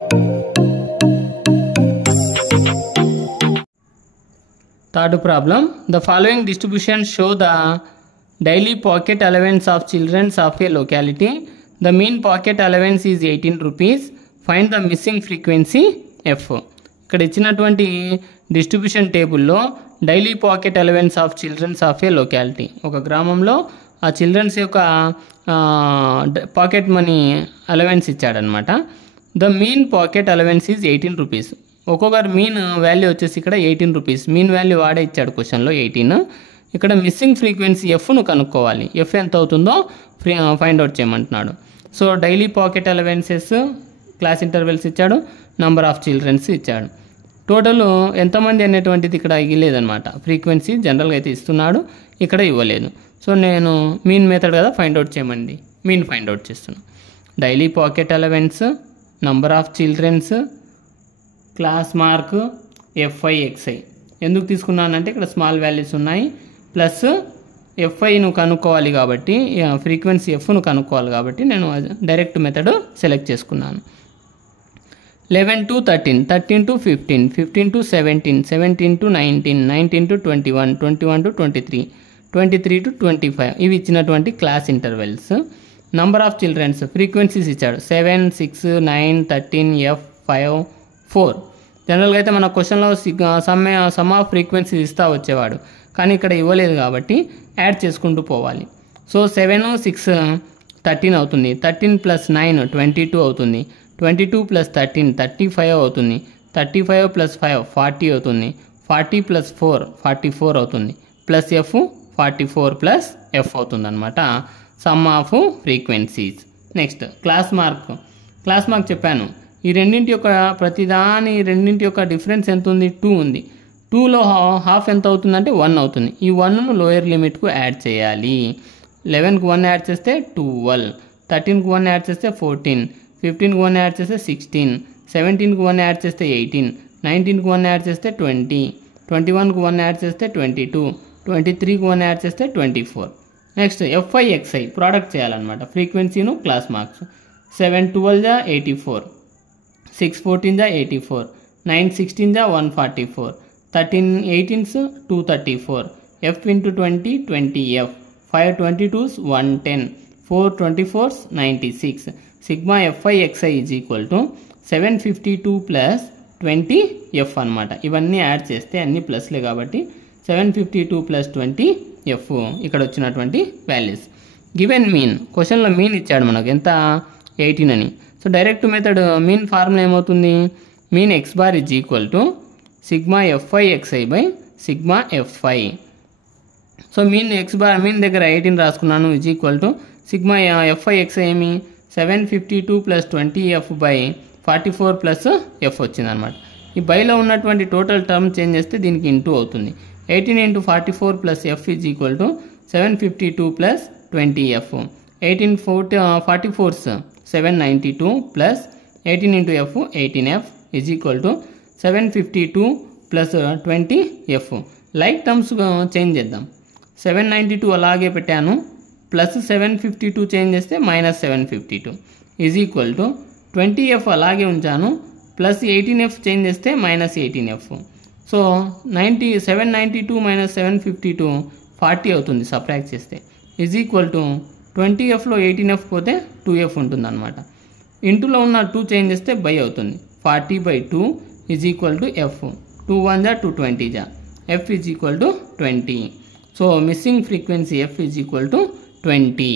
Third problem, the following distribution show the daily pocket allowance of children of a locality. The mean pocket allowance is 18 rupees. Find the missing frequency f. ఇక్కడ ఇచ్చినటువంటి distribution టేబుల్లో daily pocket allowance of childrens of a locality, ఒక గ్రామంలో ఆ childrens యొక్క pocket money allowance ఇచ్చాడనమాట. The mean pocket allowance is 18 rupees. ఒక్కొక్కరు mean value వచ్చేసి ఇక్కడ 18 రూపీస్. మీన్ వాల్యూ వాడే ఇచ్చాడు క్వశ్చన్లో 18. ఇక్కడ మిస్సింగ్ ఫ్రీక్వెన్సీ ఎఫ్ను కనుక్కోవాలి. ఎఫ్ ఎంత అవుతుందో ఫైండ్ అవుట్ చేయమంటున్నాడు. So daily pocket allowances, class intervals ఇచ్చాడు, నంబర్ ఆఫ్ చిల్డ్రన్స్ ఇచ్చాడు. టోటల్ ఎంతమంది అనేటువంటిది ఇక్కడ ఇవ్వలేదన్నమాట. ఫ్రీక్వెన్సీ జనరల్గా అయితే ఇస్తున్నాడు, ఇక్కడ ఇవ్వలేదు. సో నేను మీన్ మెథడ్ కదా ఫైండ్ అవుట్ చేయమండి, మీన్ ఫైండ్ అవుట్ చేస్తున్నాను. Daily pocket allowance, number of childrens, class mark, f i x i. ఎందుకు తీసుకున్నానంటే ఇక్కడ స్మాల్ వాల్యూస్ ఉన్నాయి, ప్లస్ ఎఫ్ఐను కనుక్కోవాలి కాబట్టి, ఫ్రీక్వెన్సీ ఎఫ్ను కనుక్కోవాలి కాబట్టి నేను డైరెక్ట్ మెథడ్ సెలెక్ట్ చేసుకున్నాను. 11 to 13, 13 to 15, 15 to 17, 17 to 19, 19 to 21, 21 to 23, 23 to 25. ఇవి ఇచ్చినటువంటి class intervals. Number of childrens, frequencies ఇచ్చాడు 7, 6, 9, 13, F, 5, 4. జనరల్గా అయితే మన క్వశ్చన్లో సమ్ ఆఫ్ ఫ్రీక్వెన్సీస్ ఇస్తా వచ్చేవాడు, కానీ ఇక్కడ ఇవ్వలేదు కాబట్టి యాడ్ చేసుకుంటూ పోవాలి. సో 7, 6, 13 అవుతుంది. 13 + 9 22 అవుతుంది. 22 + 13 35 అవుతుంది. 35 + 5 40 అవుతుంది. 40 + 4 44 అవుతుంది. ప్లస్ ఎఫ్ 44 + ఎఫ్ అవుతుంది అనమాట. Some of frequencies. Next class mark. Class mark చెప్పాను. ఈ రెండింటి యొక్క డిఫరెన్స్ ఎంత ఉంది? 2 ఉంది. 2లో హాఫ్ ఎంత అవుతుందంటే 1 అవుతుంది. ఈ 1ను లోయర్ లిమిట్కు యాడ్ చేయాలి. 11కు 1 యాడ్ చేస్తే 12, 13కు 1 యాడ్ చేస్తే 14, 15కు 1 యాడ్ చేస్తే 16, 17కు 1 యాడ్ చేస్తే 18, 19కు 1 యాడ్ చేస్తే 20, 21కు 1 యాడ్ చేస్తే 22, 23కు 1 యాడ్ చేస్తే 24. నెక్స్ట్ ఎఫ్ఐ ఎక్స్ఐ ప్రోడక్ట్ చేయాలన్నమాట. ఫ్రీక్వెన్సీను క్లాస్ మార్క్స్. 7 12 జా 84, 6 14 జా 84, 9 16 జా 144, 13 18s 234, F into 20 20F, 5 22s 110, 4 24s 96. Sigma Fi Xi is equal to 752 plus 20F అనమాట. ఇవన్నీ యాడ్ చేస్తే అన్ని ప్లస్లే కాబట్టి 752 plus 20F ఇక్కడ వచ్చినటువంటి వాల్యూస్. గివెన్ మీన్, క్వశ్చన్లో మీన్ ఇచ్చాడు మనకు ఎంత? 18 అని. So direct method mean formula ఏమవుతుంది? Mean x bar is equal to sigma Fi Xi by sigma Fi. So mean mean దగ్గర 18 రాసుకున్నాను, is equal to sigma Fi Xi ఏమి? 752 plus 20F by 44 plus F వచ్చిందనమాట. ఈ బైలో ఉన్నటువంటి total term change చేస్తే దీనికి into అవుతుంది. 18 into 44 plus F is equal to 752 plus 20F. 18 44s 792 plus 18 into F 18F is equal to 752 plus 20F. Like terms change చేద్దాం. 792 అలాగే పెట్టాను, ప్లస్ 752 చేంజ్ చేస్తే -752 ఈజ్ ఈక్వల్ టు 20F అలాగే ఉంచాను, plus 18F change చేస్తే -18F. So 792 - 752 40 అవుతుంది subtract చేస్తే. Is equal to 20Fలో 18F పోతే 2F ఉంటుంది అనమాట. ఇంటూలో ఉన్న 2 చేంజ్ చేస్తే బై అవుతుంది. 40/2 ఈజ్ ఈక్వల్ టు F. 2 1 జా 2 20 జా F is equal to 20. So missing frequency F is equal to 20.